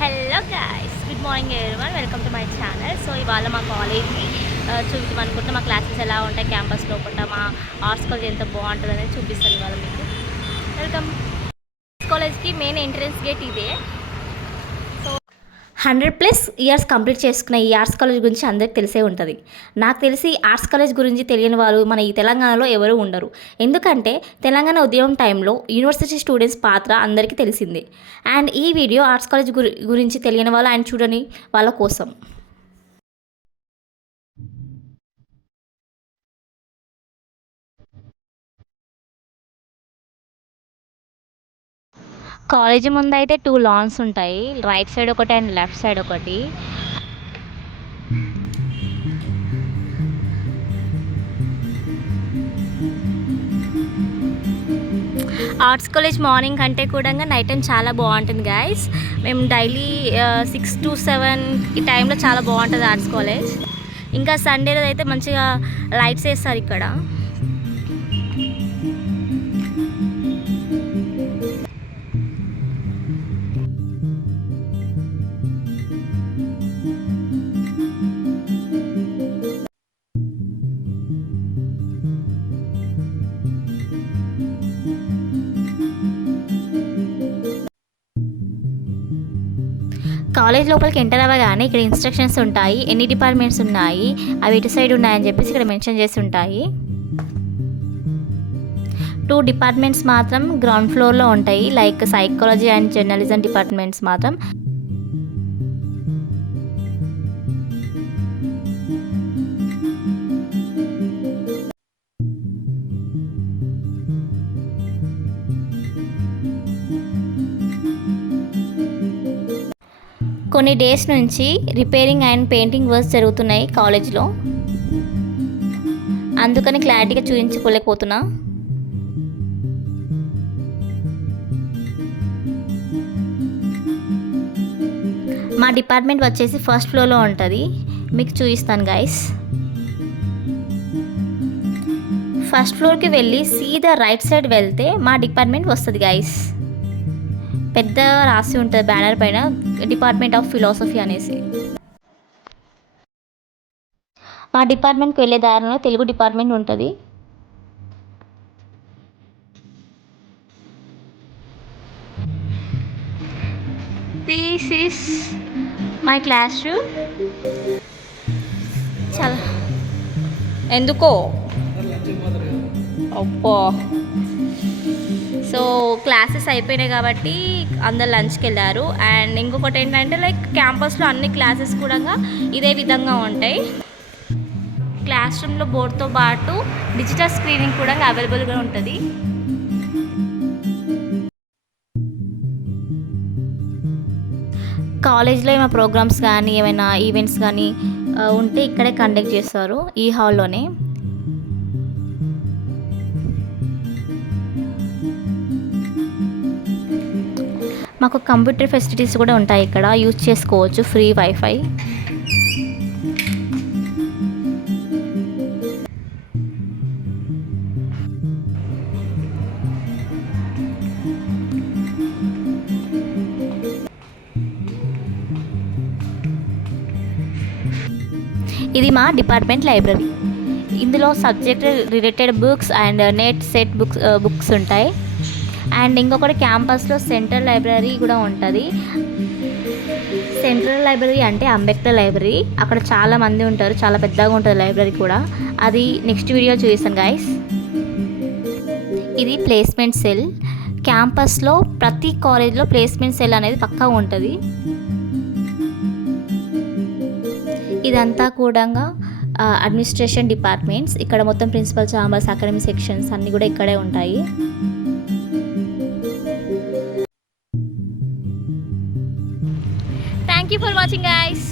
Hello guys, good morning everyone, welcome to my channel. So ఇవాళ మా కాలేజ్ని చూపిద్దాం అనుకుంటున్నా. మా క్లాసెస్ ఎలా ఉంటాయి, క్యాంపస్ లోపల మా ఆర్ట్స్ కాలేజ్ ఎంత బాగుంటుంది అనేది చూపిస్తాను ఇవాళ మీకు. వెల్కమ్. కాలేజ్కి మెయిన్ ఎంట్రన్స్ గేట్ ఇదే. సో 100+ ఇయర్స్ కంప్లీట్ చేసుకున్న ఈ ఆర్ట్స్ కాలేజ్ గురించి అందరికి తెలిసే ఉంటుంది. నాకు తెలిసి ఆర్ట్స్ కాలేజ్ గురించి తెలియని వాళ్ళు మన ఈ తెలంగాణలో ఎవరు ఉండరు. ఎందుకంటే తెలంగాణ ఉద్యమం టైంలో యూనివర్సిటీ స్టూడెంట్స్ పాత్ర అందరికీ తెలిసిందే. అండ్ ఈ వీడియో ఆర్ట్స్ కాలేజ్ గురించి తెలియని వాళ్ళు అండ్ చూడని వాళ్ళ కోసం. కాలేజీ ముందు అయితే 2 లాన్స్ ఉంటాయి, రైట్ సైడ్ ఒకటి అండ్ లెఫ్ట్ సైడ్ ఒకటి. ఆర్ట్స్ కాలేజ్ మార్నింగ్ కంటే కూడా నైట్ టైం చాలా బాగుంటుంది గాయస్. మేము డైలీ 6 to 7 ఈ టైంలో చాలా బాగుంటుంది ఆర్ట్స్ కాలేజ్. ఇంకా సండేలో అయితే మంచిగా లైట్స్ వేస్తారు ఇక్కడ. కాలేజ్ లోపలికి ఎంటర్ అవ్వగానే ఇక్కడ ఇన్స్ట్రక్షన్స్ ఉంటాయి, ఎన్ని డిపార్ట్మెంట్స్ ఉన్నాయి, అవి ఇటు సైడ్ ఉన్నాయని చెప్పేసి ఇక్కడ మెన్షన్ చేసి ఉంటాయి. 2 డిపార్ట్మెంట్స్ మాత్రం గ్రౌండ్ ఫ్లోర్లో ఉంటాయి, like psychology and journalism departments మాత్రం. కొన్ని డేస్ నుంచి రిపేరింగ్ అండ్ పెయింటింగ్ వర్క్స్ జరుగుతున్నాయి కాలేజ్లో, అందుకని క్లారిటీగా చూపించుకోలేకపోతున్నా. మా డిపార్ట్మెంట్ వచ్చేసి ఫస్ట్ ఫ్లోర్లో ఉంటుంది, మీకు చూపిస్తాను గైస్. ఫస్ట్ ఫ్లోర్కి వెళ్ళి సీదా రైట్ సైడ్ వెళ్తే మా డిపార్ట్మెంట్ వస్తుంది గైస్. పెద్ద రాసి ఉంటుంది బ్యానర్ పైన, డిపార్ట్మెంట్ ఆఫ్ ఫిలాసఫీ అనేసి. మా డిపార్ట్మెంట్కి వెళ్ళే దారిలో తెలుగు డిపార్ట్మెంట్ ఉంటుంది. This is my class room. చాలా ఎందుకో అబ్బో. సో క్లాసెస్ అయిపోయినాయి కాబట్టి అందరు లంచ్కి వెళ్ళారు. అండ్ ఇంకొకటి ఏంటంటే లైక్ క్యాంపస్లో అన్ని క్లాసెస్ కూడా ఇదే విధంగా ఉంటాయి. క్లాస్ రూమ్లో బోర్డ్తో పాటు డిజిటల్ స్క్రీనింగ్ కూడా అవైలబుల్గా ఉంటుంది. కాలేజ్లో ఏమైనా ప్రోగ్రామ్స్ కానీ ఏమైనా ఈవెంట్స్ కానీ ఉంటే ఇక్కడే కండక్ట్ చేస్తారు, ఈ హాల్లోనే. మాకు కంప్యూటర్ ఫెసిలిటీస్ కూడా ఉంటాయి ఇక్కడ, యూజ్ చేసుకోవచ్చు, ఫ్రీ వైఫై. ఇది మా డిపార్ట్మెంట్ లైబ్రరీ. ఇందులో subject related books and net set books ఉంటాయి. అండ్ ఇంకొకటి క్యాంపస్లో సెంట్రల్ లైబ్రరీ కూడా ఉంటుంది. సెంట్రల్ లైబ్రరీ అంటే అంబేద్కర్ లైబ్రరీ, అక్కడ చాలా మంది ఉంటారు, చాలా పెద్దగా ఉంటుంది లైబ్రరీ కూడా. అది నెక్స్ట్ వీడియో చూపిస్తాను గైస్. ఇది ప్లేస్మెంట్ సెల్. క్యాంపస్లో ప్రతి కాలేజ్లో ప్లేస్మెంట్ సెల్ అనేది పక్కా ఉంటుంది. ఇదంతా కూడా అడ్మినిస్ట్రేషన్ డిపార్ట్మెంట్స్. ఇక్కడ మొత్తం ప్రిన్సిపల్ ఛాంబర్స్, అకాడమిక్ సెక్షన్స్ అన్నీ కూడా ఇక్కడే ఉంటాయి. Thank you for watching guys.